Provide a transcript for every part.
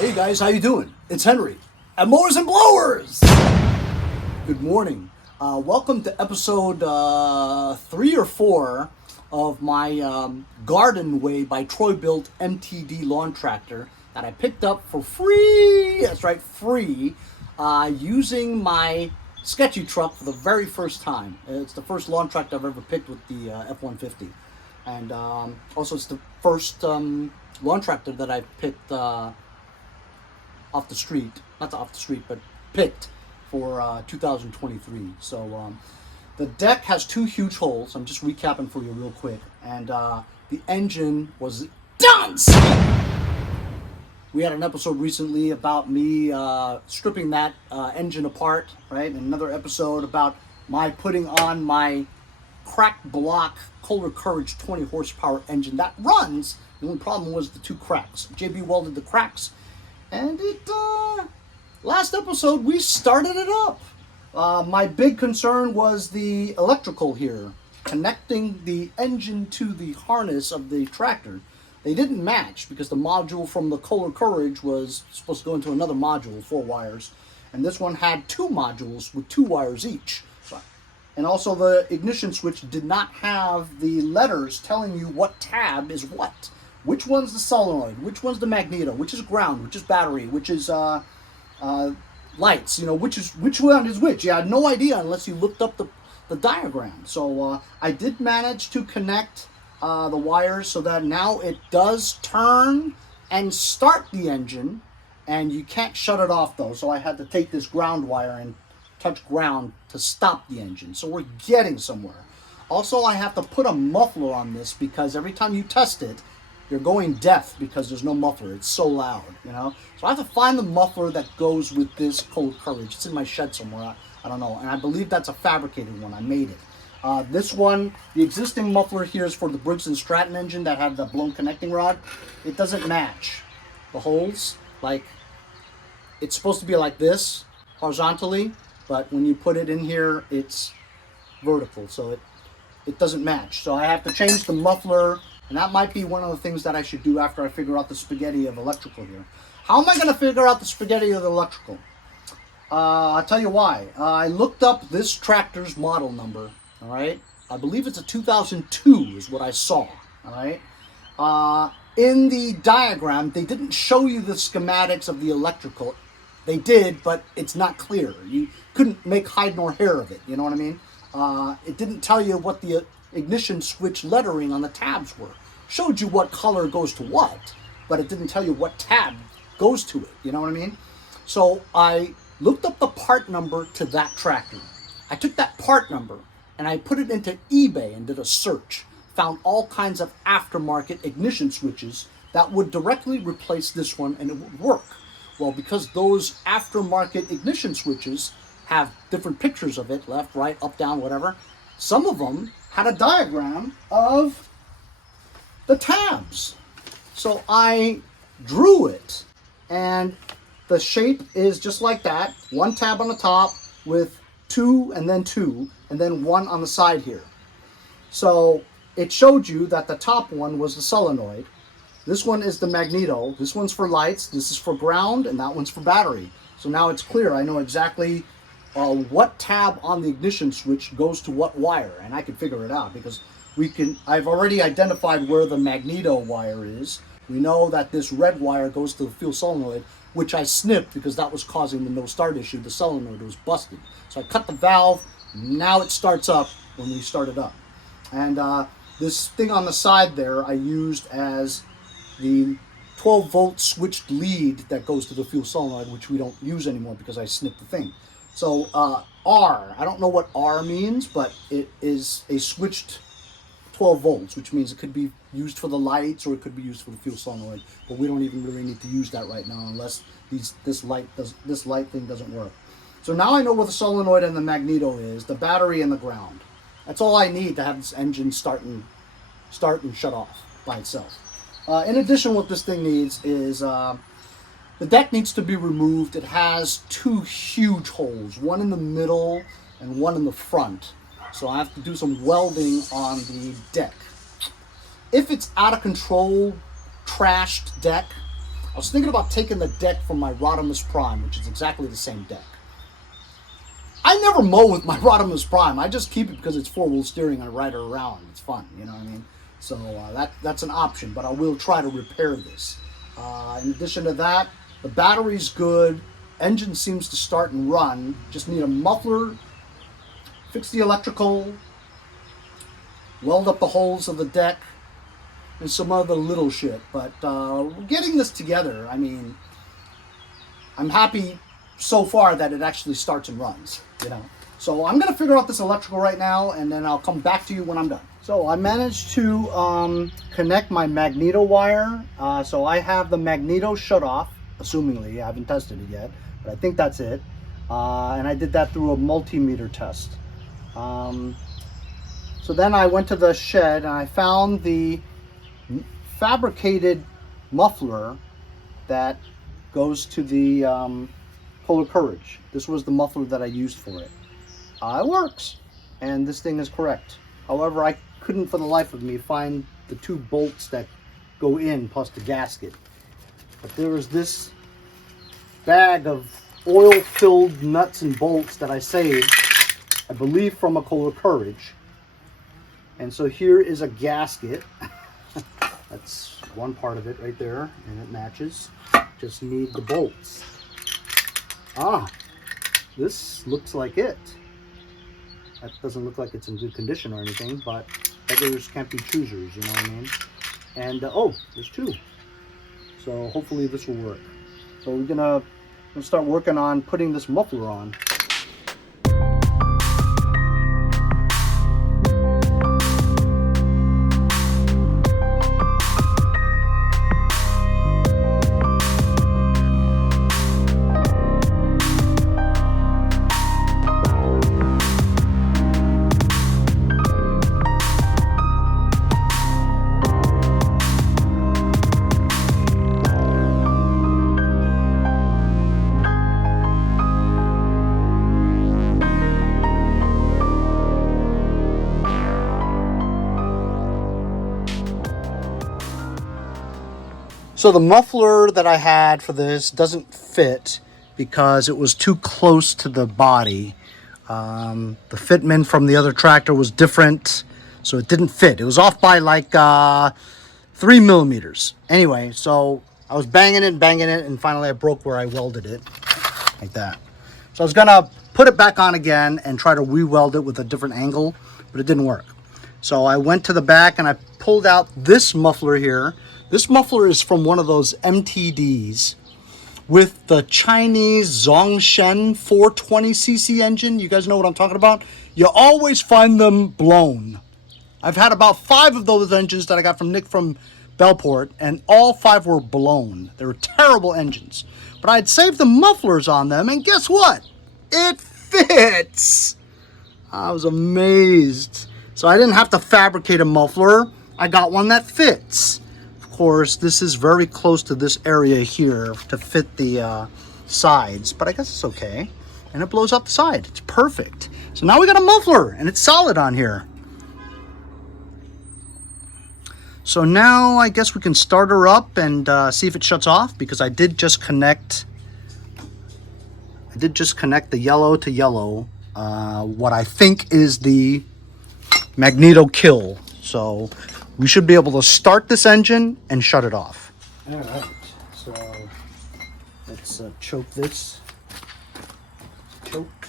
Hey guys, how you doing? It's Henry at Mowers and Blowers. Good morning. Welcome to episode 3 or 4 of my Gardenway by Bilt Mtd lawn tractor that I picked up for free. That's right, free. Using my sketchy truck for the very first time. It's the first lawn tractor I've ever picked with the F-150, and also it's the first lawn tractor that I picked off the street, not off the street, but picked for 2023. So the deck has 2 huge holes. I'm just recapping for you real quick. And the engine was done. We had an episode recently about me stripping that engine apart, right? And another episode about my putting on my crack block Kohler Courage 20 horsepower engine that runs. The only problem was the 2 cracks. JB welded the cracks. And last episode, we started it up. My big concern was the electrical here, connecting the engine to the harness of the tractor. They didn't match because the module from the Kohler Courage was supposed to go into another module, 4 wires. And this one had 2 modules with 2 wires each. And also the ignition switch did not have the letters telling you what tab is what. Which one's the solenoid? Which one's the magneto? Which is ground? Which is battery? Which is lights? You know, which one is which? You had no idea unless you looked up the diagram. So I did manage to connect the wires so that now it does turn and start the engine, and you can't shut it off though. So I had to take this ground wire and touch ground to stop the engine. So we're getting somewhere. Also, I have to put a muffler on this because every time you test it, you're going deaf because there's no muffler. It's so loud, you know? So I have to find the muffler that goes with this Kohler Courage. It's in my shed somewhere. I don't know. And I believe that's a fabricated one. I made it. This one, the existing muffler here is for the Briggs & Stratton engine that had the blown connecting rod. It doesn't match the holes. Like, it's supposed to be like this, horizontally, but when you put it in here, it's vertical. So it doesn't match. So I have to change the muffler. And that might be one of the things that I should do after I figure out the spaghetti of electrical here. How am I going to figure out the spaghetti of the electrical? I'll tell you why. I looked up this tractor's model number, all right? I believe it's a 2002 is what I saw, all right? In the diagram, they didn't show you the schematics of the electrical. They did, but it's not clear. You couldn't make hide nor hair of it, you know what I mean? It didn't tell you what the ignition switch lettering on the tabs were. Showed you what color goes to what, but it didn't tell you what tab goes to it, you know what I mean? So I looked up the part number to that tractor. I took that part number and I put it into eBay and did a search. Found all kinds of aftermarket ignition switches that would directly replace this one and it would work. Well, because those aftermarket ignition switches have different pictures of it, left, right, up, down, whatever, some of them had a diagram of the tabs. So I drew it, and the shape is just like that. 1 tab on the top with 2 and then 2, and then 1 on the side here. So it showed you that the top one was the solenoid. This one is the magneto. This one's for lights. This is for ground, and that one's for battery. So now it's clear. I know exactly what tab on the ignition switch goes to what wire, and I can figure it out because I've already identified where the magneto wire is. We know that this red wire goes to the fuel solenoid, which I snipped because that was causing the no start issue. The solenoid was busted. So I cut the valve. Now it starts up when we start it up. And this thing on the side there I used as the 12-volt switched lead that goes to the fuel solenoid, which we don't use anymore because I snipped the thing. So R, I don't know what R means, but it is a switched 12 volts, which means it could be used for the lights or it could be used for the fuel solenoid. But we don't even really need to use that right now unless this light thing doesn't work. So now I know where the solenoid and the magneto is, the battery and the ground. That's all I need to have this engine start and shut off by itself. In addition, what this thing needs is the deck needs to be removed. It has 2 huge holes, one in the middle and one in the front. So I have to do some welding on the deck. If it's out of control, trashed deck, I was thinking about taking the deck from my Rodimus Prime, which is exactly the same deck. I never mow with my Rodimus Prime. I just keep it because it's four-wheel steering and I ride it around. It's fun, you know what I mean? So that's an option, but I will try to repair this. In addition to that, the battery's good. Engine seems to start and run. Just need a muffler, fix the electrical, weld up the holes of the deck, and some other little shit. But we're getting this together. I mean, I'm happy so far that it actually starts and runs, you know. So I'm going to figure out this electrical right now, and then I'll come back to you when I'm done. So I managed to connect my magneto wire. So I have the magneto shut off, assumingly. I haven't tested it yet, but I think that's it. And I did that through a multimeter test. So then I went to the shed and I found the fabricated muffler that goes to the Polar Courage. This was the muffler that I used for it. It works, and this thing is correct. However, I couldn't for the life of me find the two bolts that go in plus the gasket. But there was this bag of oil-filled nuts and bolts that I saved, I believe from a Polar Courage. And so here is a gasket. That's one part of it right there, and it matches. Just need the bolts. This looks like it. That doesn't look like it's in good condition or anything, but beggars can't be choosers, you know what I mean? And oh, there's two. So hopefully this will work. So we're gonna start working on putting this muffler on. So the muffler that I had for this doesn't fit because it was too close to the body. The fitment from the other tractor was different, so it didn't fit. It was off by like 3 millimeters. Anyway, so I was banging it, and finally I broke where I welded it, like that. So I was gonna put it back on again and try to re-weld it with a different angle, but it didn't work. So I went to the back and I pulled out this muffler here. This muffler is from one of those MTDs with the Chinese Zhongshan 420cc engine. You guys know what I'm talking about? You always find them blown. I've had about 5 of those engines that I got from Nick from Bellport, and all 5 were blown. They were terrible engines. But I had saved the mufflers on them, and guess what? It fits! I was amazed. So I didn't have to fabricate a muffler. I got one that fits. Of course, this is very close to this area here to fit the sides, but I guess it's okay. And it blows out the side. It's perfect. So now we got a muffler, and it's solid on here. So now I guess we can start her up and see if it shuts off, because I did just connect the yellow to yellow, what I think is the magneto kill. So we should be able to start this engine and shut it off. All right, so let's choke this. Choke.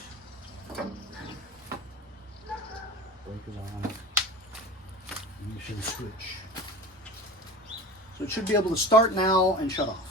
Brake is on. Ignition switch. So it should be able to start now and shut off.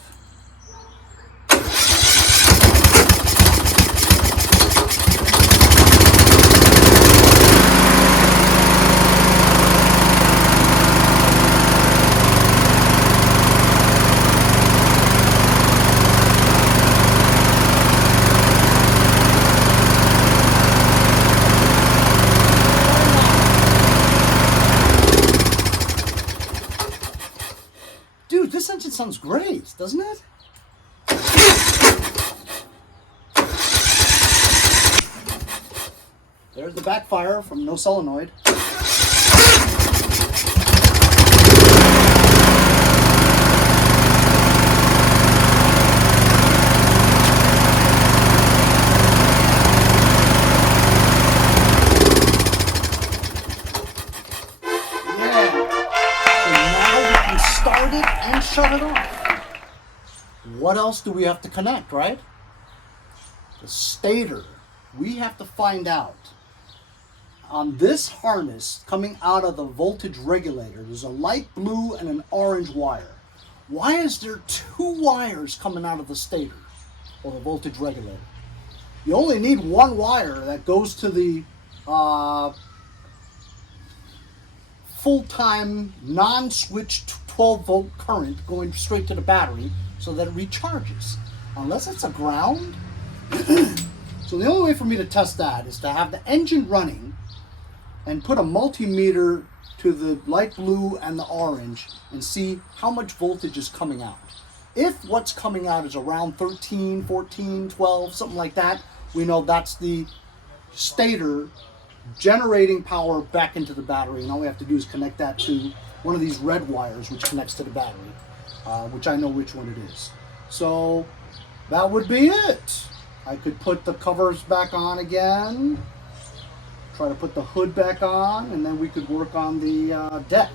Dude, this engine sounds great, doesn't it? There's the backfire from no solenoid. start it and shut it off. What else do we have to connect, right? The stator. We have to find out. On this harness coming out of the voltage regulator, there's a light blue and an orange wire. Why is there two wires coming out of the stator or the voltage regulator? You only need one wire that goes to the full-time non-switched 12-volt current going straight to the battery so that it recharges. Unless it's a ground. So the only way for me to test that is to have the engine running and put a multimeter to the light blue and the orange and see how much voltage is coming out. If what's coming out is around 13, 14, 12, something like that, we know that's the stator generating power back into the battery, and all we have to do is connect that to one of these red wires which connects to the battery, which I know which one it is. So that would be it. I could put the covers back on again, try to put the hood back on, and then we could work on the deck.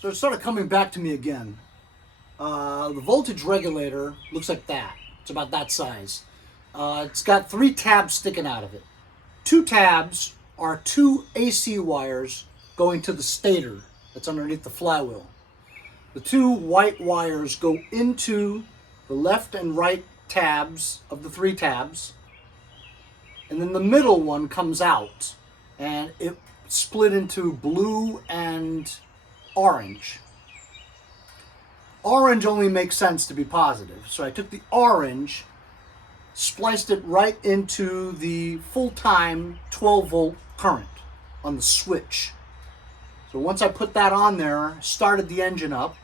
So it started coming back to me again. The voltage regulator looks like that. It's about that size. It's got 3 tabs sticking out of it. 2 tabs are 2 AC wires going to the stator that's underneath the flywheel. The 2 white wires go into the left and right tabs of the 3 tabs, and then the middle one comes out, and it split into blue and orange. Orange only makes sense to be positive, so I took the orange, spliced it right into the full-time 12-volt current on the switch. So once I put that on there, started the engine up,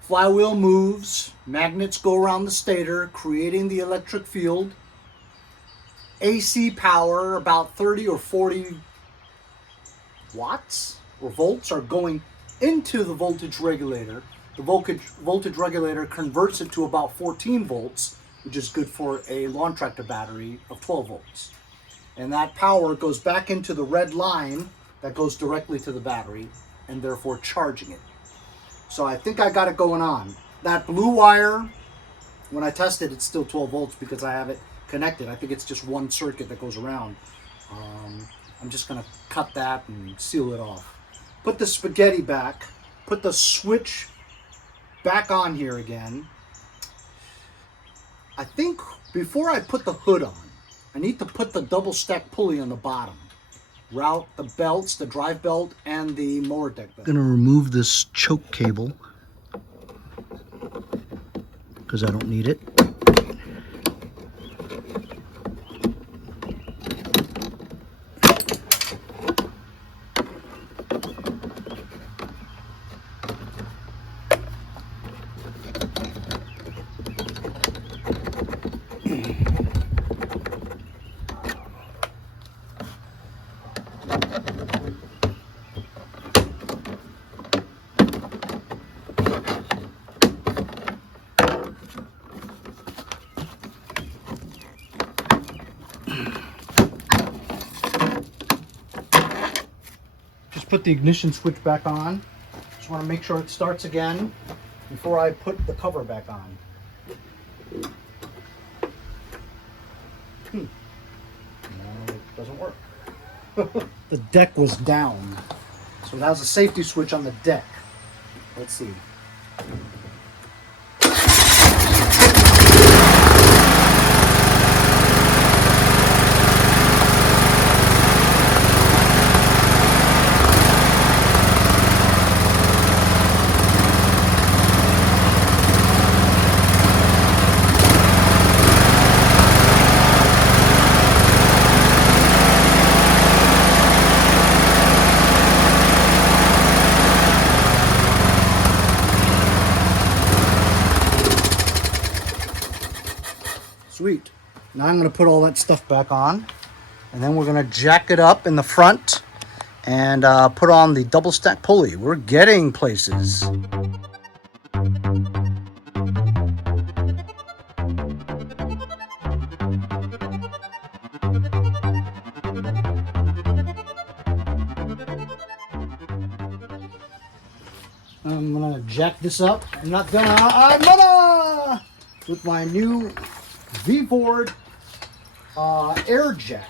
flywheel moves, magnets go around the stator, creating the electric field. AC power, about 30 or 40 watts or volts, are going into the voltage regulator. The voltage regulator converts it to about 14 volts, which is good for a lawn tractor battery of 12 volts. And that power goes back into the red line that goes directly to the battery, and therefore charging it. So I think I got it going on. That blue wire, when I tested, it's still 12 volts because I have it connected. I think it's just one circuit that goes around. I'm just gonna cut that and seal it off. Put the spaghetti back, put the switch back on here again. I think before I put the hood on, I need to put the double stack pulley on the bottom. Route the belts, the drive belt, and the mower deck belt. I'm gonna remove this choke cable because I don't need it. Put the ignition switch back on. Just want to make sure it starts again before I put the cover back on. No, it doesn't work. The deck was down, so it has a safety switch on the deck. Let's see. Now I'm going to put all that stuff back on, and then we're going to jack it up in the front and put on the double stack pulley. We're getting places. I'm gonna jack this up. I'm gonna with my new V-Ford air jack.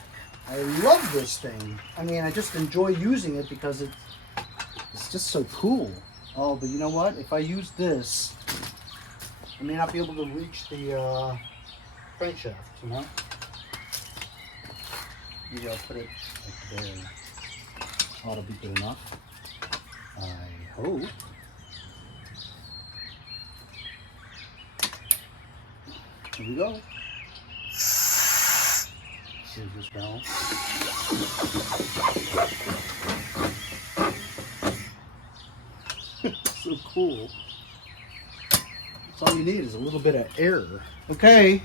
I love this thing. I mean, I just enjoy using it because it's just so cool. Oh, but you know what? If I use this, I may not be able to reach the crankshaft, you know? Maybe I'll put it like there. Ought to be good enough. I hope. Here we go. Here's this valve. So cool. That's all you need is a little bit of air. Okay,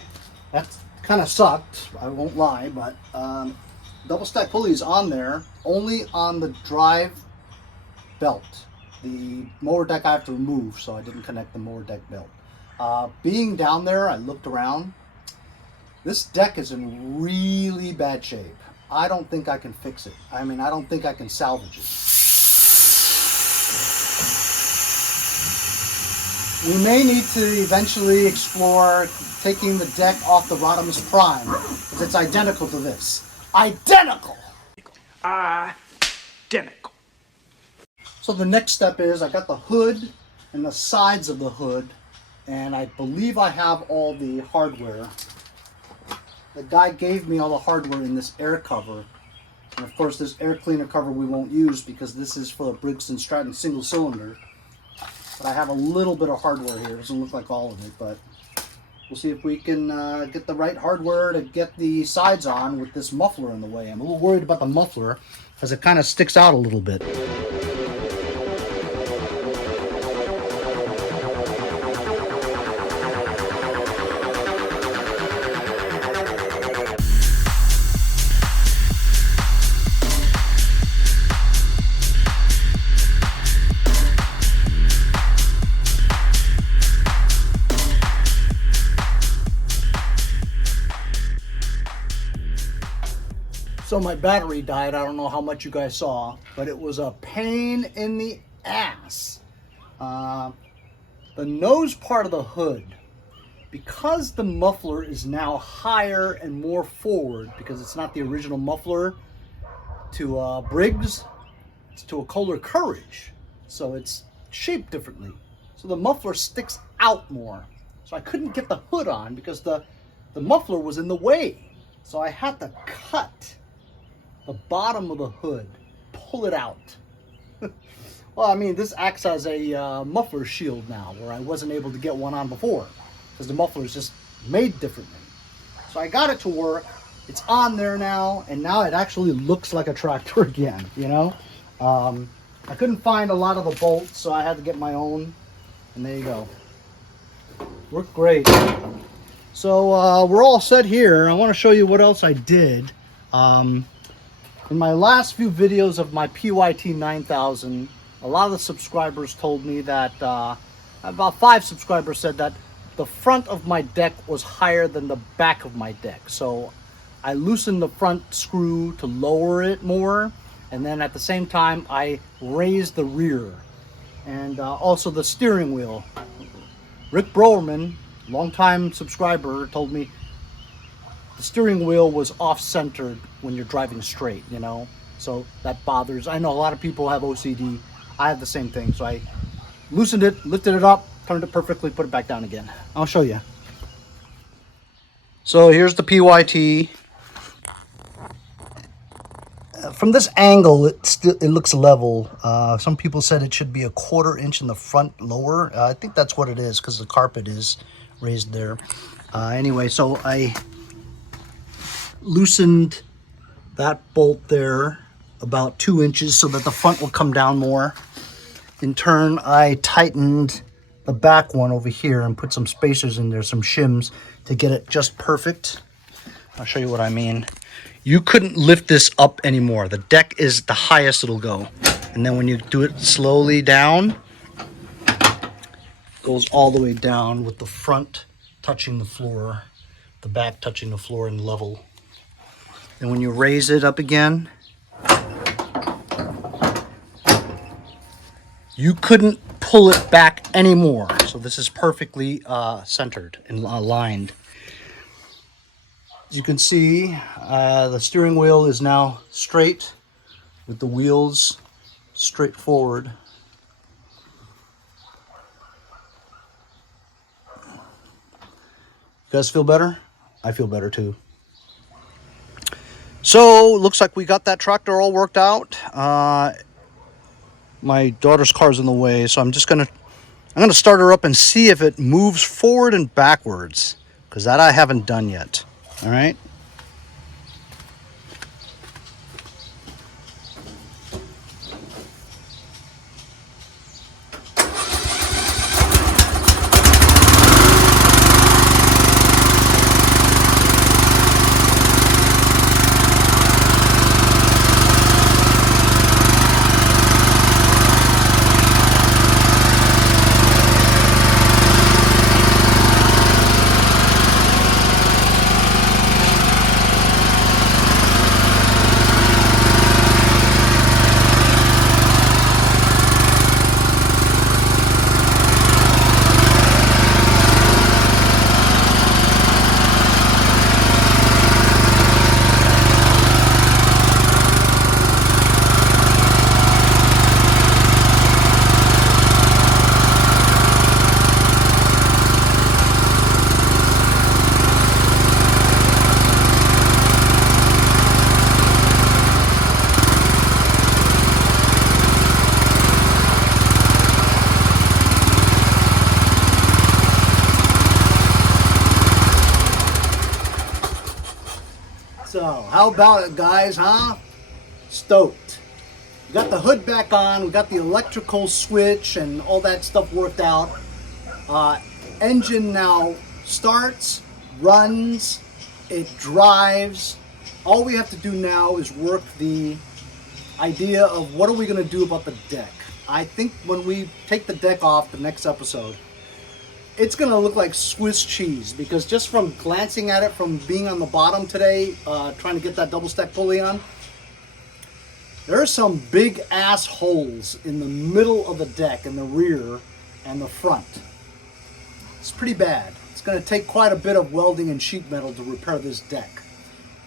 that kind of sucked, I won't lie, but double stack pulley is on there, only on the drive belt. The mower deck I have to remove, so I didn't connect the mower deck belt. Being down there, I looked around. This deck is in really bad shape. I don't think I can fix it. I mean, I don't think I can salvage it. We may need to eventually explore taking the deck off the Rodimus Prime, because it's identical to this. Identical! Identical. So the next step is I got the hood and the sides of the hood, and I believe I have all the hardware. The guy gave me all the hardware in this air cover. And of course this air cleaner cover we won't use because this is for a Briggs & Stratton single cylinder. But I have a little bit of hardware here. It doesn't look like all of it, but we'll see if we can get the right hardware to get the sides on with this muffler in the way. I'm a little worried about the muffler because it kind of sticks out a little bit. So my battery died. I don't know how much you guys saw, but it was a pain in the ass. The nose part of the hood, because the muffler is now higher and more forward, because it's not the original muffler to Briggs, it's to a Kohler Courage. So it's shaped differently. So the muffler sticks out more. So I couldn't get the hood on because the muffler was in the way. So I had to cut the bottom of the hood, pull it out. Well, I mean, this acts as a muffler shield now, where I wasn't able to get one on before, because the muffler is just made differently. So I got it to work. It's on there now, and now it actually looks like a tractor again, you know? I couldn't find a lot of the bolts, so I had to get my own, and there you go. Worked great. So we're all set here. I want to show you what else I did. In my last few videos of my PYT 9000, a lot of the subscribers told me that, about 5 subscribers said that the front of my deck was higher than the back of my deck. So I loosened the front screw to lower it more, and then at the same time I raised the rear. And also the steering wheel. Rick Browerman, longtime subscriber, told me the steering wheel was off-centered when you're driving straight, you know? So that bothers. I know a lot of people have OCD. I have the same thing. So I loosened it, lifted it up, turned it perfectly, put it back down again. I'll show you. So here's the PYT. From this angle, it looks level. Some people said it should be a 1/4 inch in the front lower. I think that's what it is because the carpet is raised there. Anyway, so I loosened that bolt there about 2 inches so that the front will come down more. In turn, I tightened the back one over here and put some spacers in there, some shims, to get it just perfect. I'll show you what I mean. You couldn't lift this up anymore. The deck is the highest it'll go. And then when you do it slowly down, it goes all the way down with the front touching the floor, the back touching the floor and level. And when you raise it up again, you couldn't pull it back anymore. So this is perfectly centered and aligned. You can see the steering wheel is now straight with the wheels straight forward. You guys feel better? I feel better too. So looks like we got that tractor all worked out. My daughter's car's in the way, so I'm gonna start her up and see if it moves forward and backwards, because that I haven't done yet. All right. So, how about it, guys, huh? Stoked. We got the hood back on, we got the electrical switch and all that stuff worked out. Engine now starts, runs, it drives. All we have to do now is work the idea of what are we going to do about the deck. I think when we take the deck off the next episode, it's going to look like Swiss cheese, because just from glancing at it from being on the bottom today, trying to get that double stack pulley on, there are some big ass holes in the middle of the deck, in the rear and the front. It's pretty bad. It's going to take quite a bit of welding and sheet metal to repair this deck.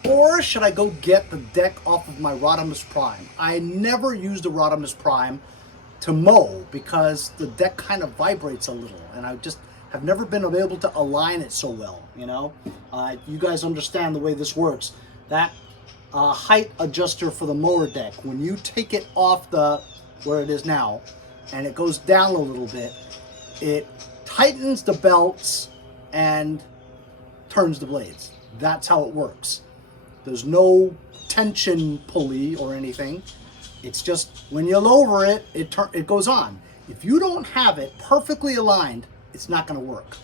Or should I go get the deck off of my Rodimus Prime? I never used a Rodimus Prime to mow because the deck kind of vibrates a little, and I just have never been able to align it so well, you know? You guys understand the way this works. That height adjuster for the mower deck, when you take it off where it is now, and it goes down a little bit, it tightens the belts and turns the blades. That's how it works. There's no tension pulley or anything. It's just when you lower it, it goes on. If you don't have it perfectly aligned, it's not going to work.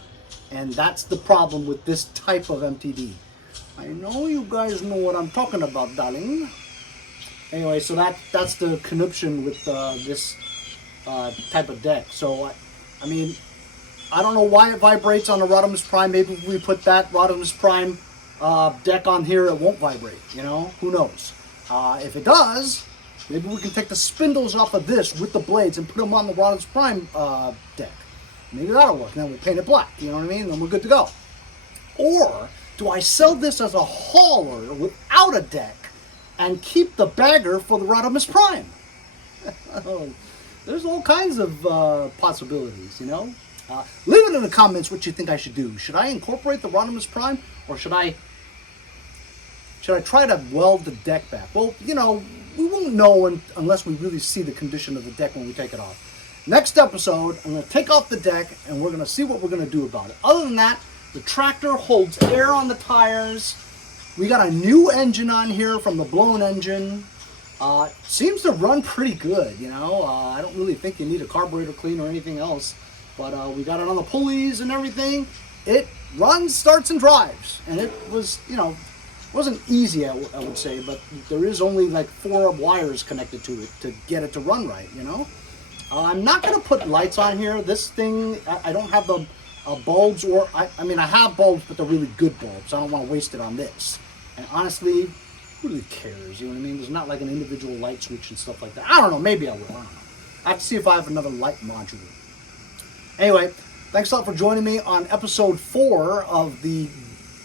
And that's the problem with this type of MTD. I know you guys know what I'm talking about, darling. Anyway, so that's the conniption with this type of deck. So, I mean, I don't know why it vibrates on the Rodimus Prime. Maybe if we put that Rodimus Prime deck on here, it won't vibrate, you know? Who knows? If it does, maybe we can take the spindles off of this with the blades and put them on the Rodimus Prime deck. Maybe that'll work. Then we'll paint it black, you know what I mean? Then we're good to go. Or do I sell this as a hauler without a deck and keep the bagger for the Rodimus Prime? There's all kinds of possibilities, you know? Leave it in the comments what you think I should do. Should I incorporate the Rodimus Prime, or should I try to weld the deck back? Well, you know, we won't know unless we really see the condition of the deck when we take it off. Next episode, I'm going to take off the deck and we're going to see what we're going to do about it. Other than that, the tractor holds air on the tires. We got a new engine on here from the blown engine. Seems to run pretty good, you know. I don't really think you need a carburetor clean or anything else. But we got it on the pulleys and everything. It runs, starts, and drives. And it was, you know, wasn't easy, I would say, but there is only like 4 wires connected to it to get it to run right, you know. I'm not going to put lights on here. This thing, I don't have the bulbs, or I mean I have bulbs, but they're really good bulbs. I don't want to waste it on this. And honestly, who really cares? You know what I mean? There's not like an individual light switch and stuff like that. I don't know. Maybe I will. I don't know. I have to see if I have another light module. Anyway, thanks a lot for joining me on episode 4 of the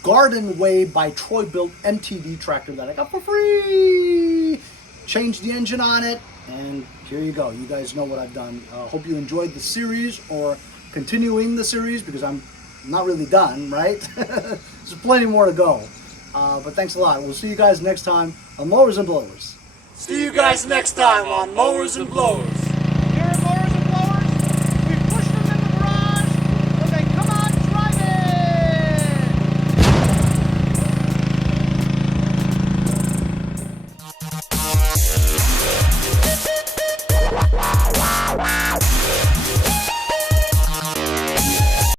Gardenway by Bilt Mtd tractor that I got for free. Changed the engine on it, and here you go. You guys know what I've done. Hope you enjoyed the series, or continuing the series, because I'm not really done, right? There's plenty more to go. But thanks a lot. We'll see you guys next time on Mowers and Blowers. See you guys next time on Mowers and Blowers.